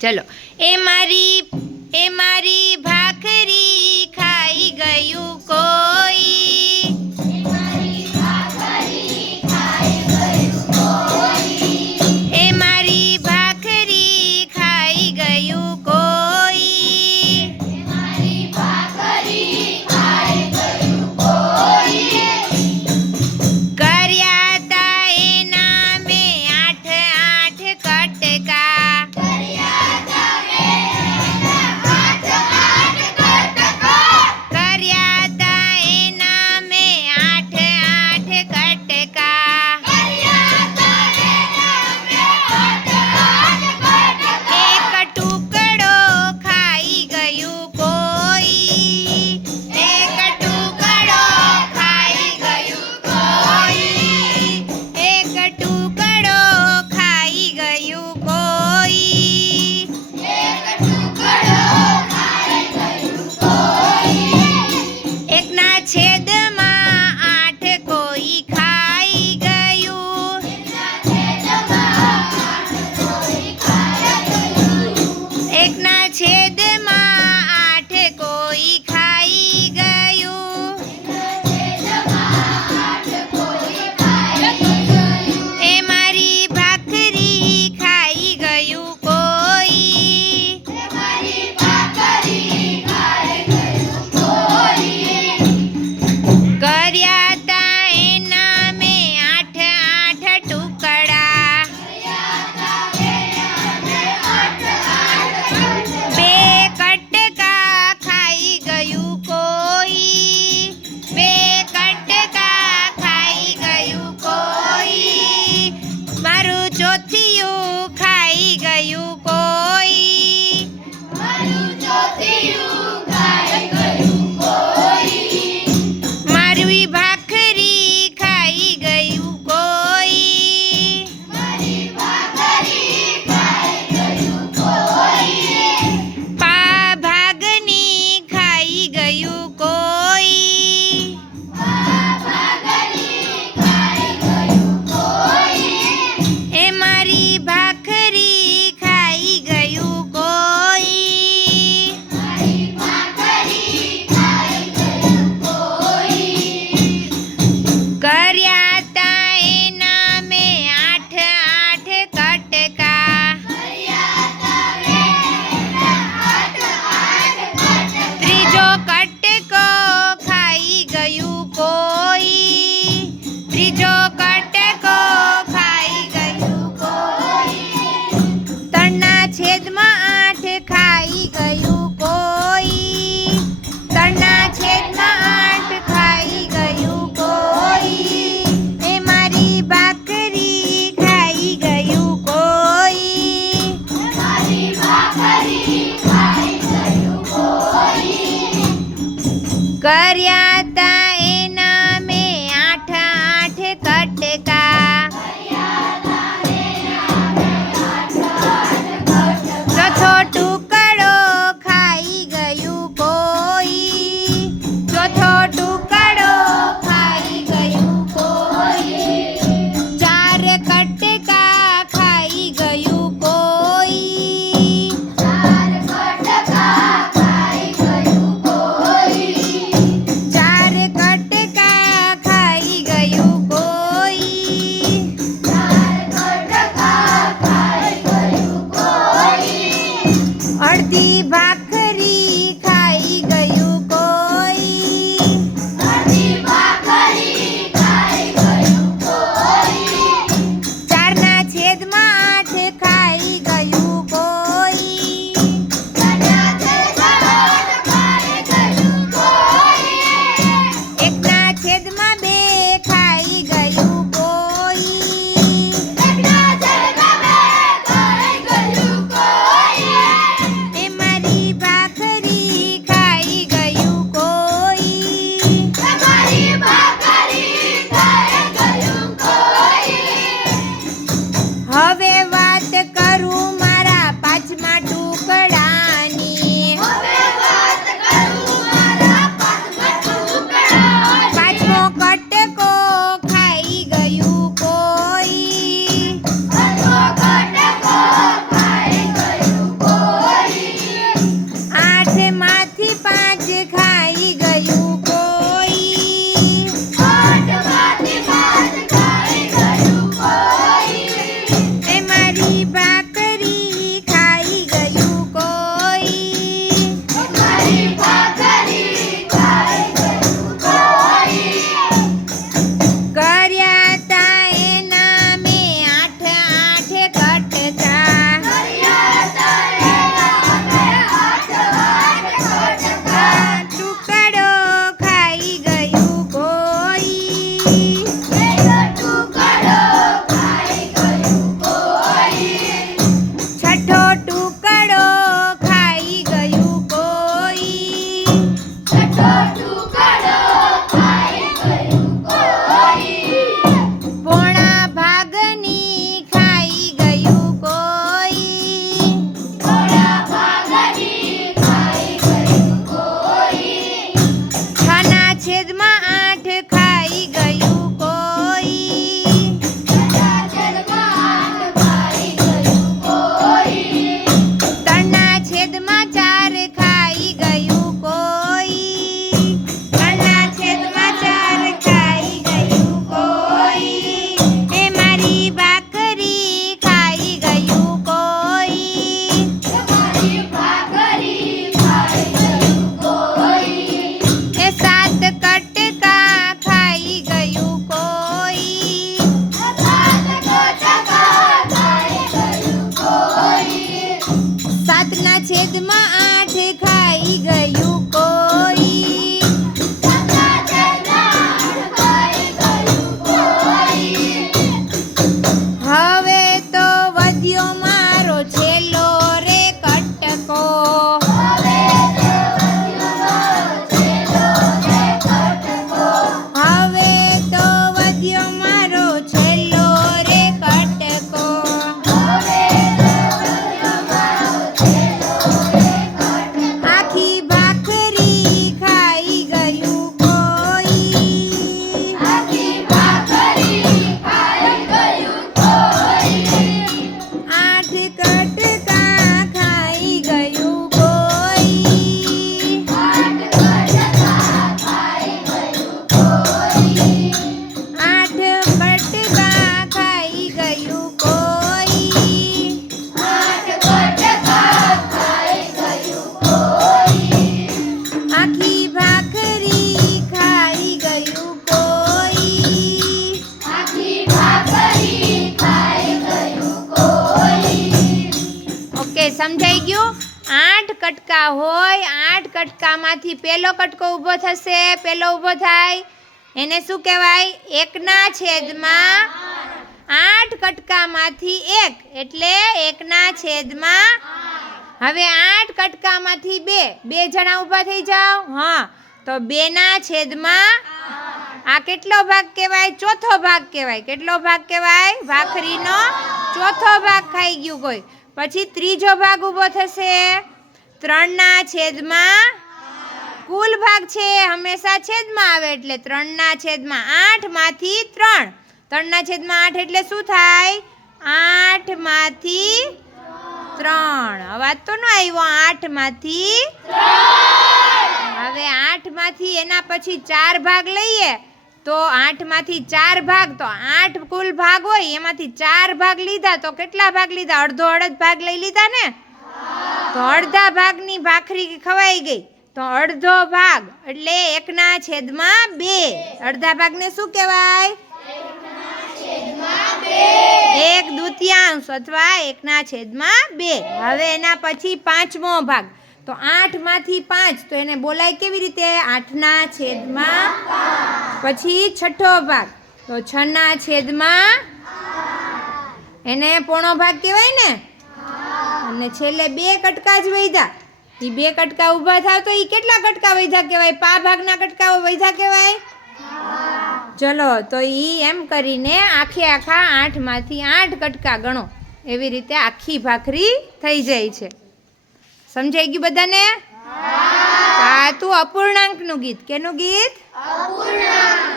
ચલો એ મારી ભાખરી ખાઈ ગયું કોઈ, એ મારી ભાખરી ખાઈ ગયું કોઈ, કર્યા તા એના મેં 8 કટકા, સમજાઈ ગયું? 8 કટકા હોય, 8 કટકામાંથી પહેલો કટકો ઊભો થશે, પહેલો ઊભો થાય એને શું કહેવાય? 1/8. 8 કટકામાંથી 1 એટલે 1/8. હવે 8 કટકામાંથી 2 જણા ઊભા થઈ જાઓ. હા, તો 2/8. આ કેટલો ભાગ કહેવાય? ચોથો ભાગ કહેવાય. કેટલો ભાગ કહેવાય? ભાખરીનો ચોથો ભાગ ખાઈ ગયું કોઈ. પછી ત્રીજો ભાગ ઊભો થશે 3/8. કુલ ભાગ છે હંમેશા છેદમાં આવે એટલે 3/8 માંથી 3. 3/8 એટલે શું થાય? 8 માંથી 3. અવાજ તો ન આવ્યો. 8 માંથી 3. હવે 8 માંથી એના પછી 4 ભાગ લઈએ તો 8 માંથી 4 ભાગ, તો 8 કુલ ભાગ હોય એમાંથી 4 ભાગ લીધા તો કેટલા ભાગ લીધા? અડધો ભાગ લઈ લીધા ને? તો અડધા ભાગની ભાખરી ખવાઈ ગઈ. તો અડધો ભાગ એટલે 1/2. અડધા ભાગને શું કહેવાય? 1/2 અથવા 1/2. હવે એના પછી 5મો ભાગ, તો 8 માંથી 5, તો એને બોલાય કેવી રીતે? 8/5. પછી 6ઠો ભાગ, તો 6/8. એને પોણો ભાગ કહેવાય ને? અને છેલ્લે 2 કટકા જ વધ્યા. એ 2 કટકા ઊભા થાવ તો એ કેટલા કટકા વધ્યા કહેવાય? પા ભાગના કટકા વધ્યા કહેવાય? ચલો, તો એમ કરીને આખા 8 માંથી 8 કટકા ગણો. એવી રીતે આખી ભાખરી થઈ જાય છે. સમજાઈ ગયું બધાને? આ તું અપૂર્ણાંકનું ગીત. કેનું ગીત? અપૂર્ણાંક.